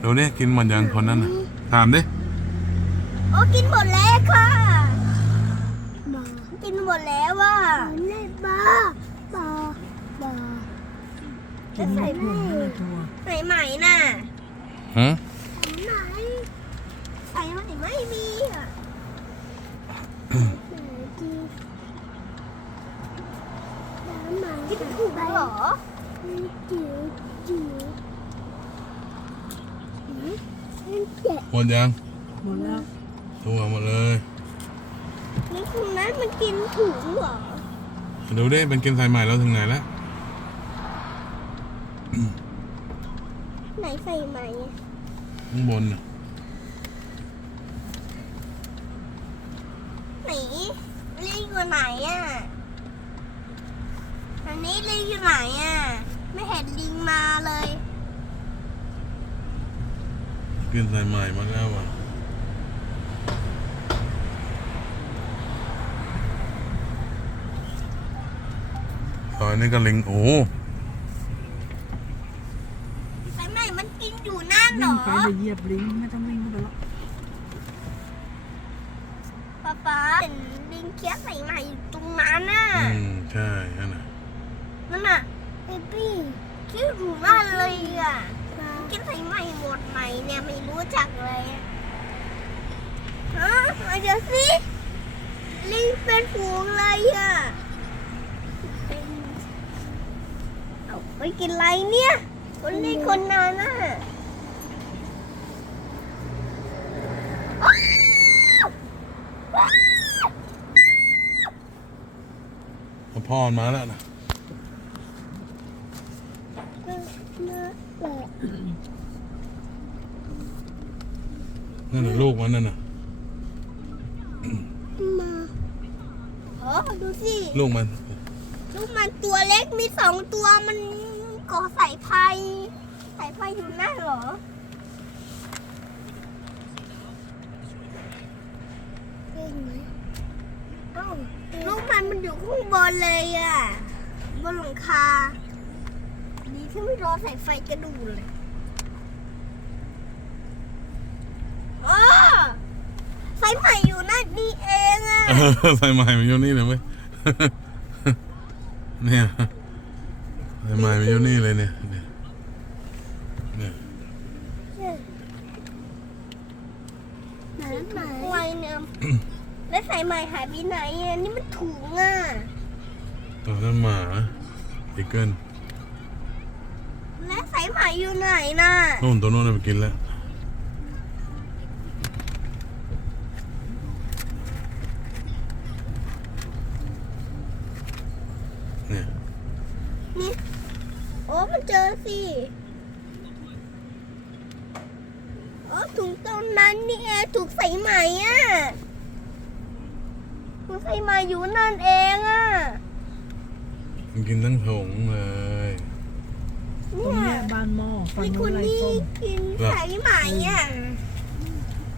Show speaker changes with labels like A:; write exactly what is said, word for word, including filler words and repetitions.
A: ดูนี่กินหมดยังคนนั้นน่ะถามดิ
B: โอ้กินหมดแล้วค่ะกินหมดแล้วว่ะเล่นบ้าบ้าบ้าจะใส่ไหมใส่ไหมน่ะ
A: ฮะ
B: ไหนใส่ไหมไม่มีอ่ะกินถูกเหรอจิ๋วจิ๋ว
A: หมดยัง
C: หมดแล้ว
A: ตัวหมดเลย
B: นี่คุณนั้นมันกินถุงเหรอ
A: ดูดิเป็นกินสายใหม่แล้วถึงไหนแล้ว
B: ไหนใส่ไหม
A: ข้างบนน่ะ
B: ไหนลิงอยู่ไหนอ่ะอันนี้ลิงอยู่ไหนอ่ะไม่เห็นลิงมาเลย
A: กินสายใหม่มาแล้วอ่ะตอนนี้ก็ลิงโอ้
B: สายใหม่มันกินอยู่นั่นเหรอ
C: วิ่งไปจะเหยียบลิงไม่ต้องวิ่งเข้าไปหรอก
B: ป๊าป๊าเห็นลิงเคี้ยวสายใหม่อยู่ตรงนั้นน่ะ
A: อืมใช่นั่นน่ะ
B: นั่นน่ะเบบี้เคี้ยวอยู่นั่นเลยอ่ะกินสายใหม่หมดไหมเนี่ยไม่รู้จักเลยฮะเดี๋ยวสิลิงเป็นฝูงเลยอ่ะเอาไปกินอะไรเนี่ยคนนี้คนนั้นน่ะ
A: พ่อมาแล้วนะนั่นน่ะลูกมันนั่นน่ะ
B: มาเออดูสิ
A: ลูกมัน
B: ลูกมันตัวเล็กมีสองตัวมันก่อสายไฟสายไฟอยู่นั่นเหรอเก่งไหมเอ้าลูกมันมันอยู่ข้างบนเลยอ่ะบนหลังคาดีที่ไม่รอสายไฟกระดูเลยอ๋อสายใหม่อยู่นั่นนี่เองอ่ะ
A: สายใหม่มันอยู่นี่เลยเว้ยเนี่ยสายใหม่มันอยู่นี่เลยเนี่ยเนี่ยเนี่ย
B: อะไรเนี่ยแล้วสายใหม่หายไปไหนอ่ะนี่มันถุงอ่ะ
A: ตัวนั้นหมาอีเกิล
B: และสายใหม่อยู่ไหนน่ะ
A: โน่นตัวโน่นไปกินแล้วเนี่ย
B: นี่โอ้มันเจอสิโอ้ถุงตรงนั้นนี่เองถุงสายใหม่อ่ะถุงสายใหม่อยู่นั่นเองอ่ะ
A: มันกินทั้งถุงเลย
C: ตรงนี้บ้านหม้อฝั่ง
B: มีค
C: นู้น
B: น
C: ไร
B: นี้
C: ส้ม
B: กินสายใหม่อ่ะ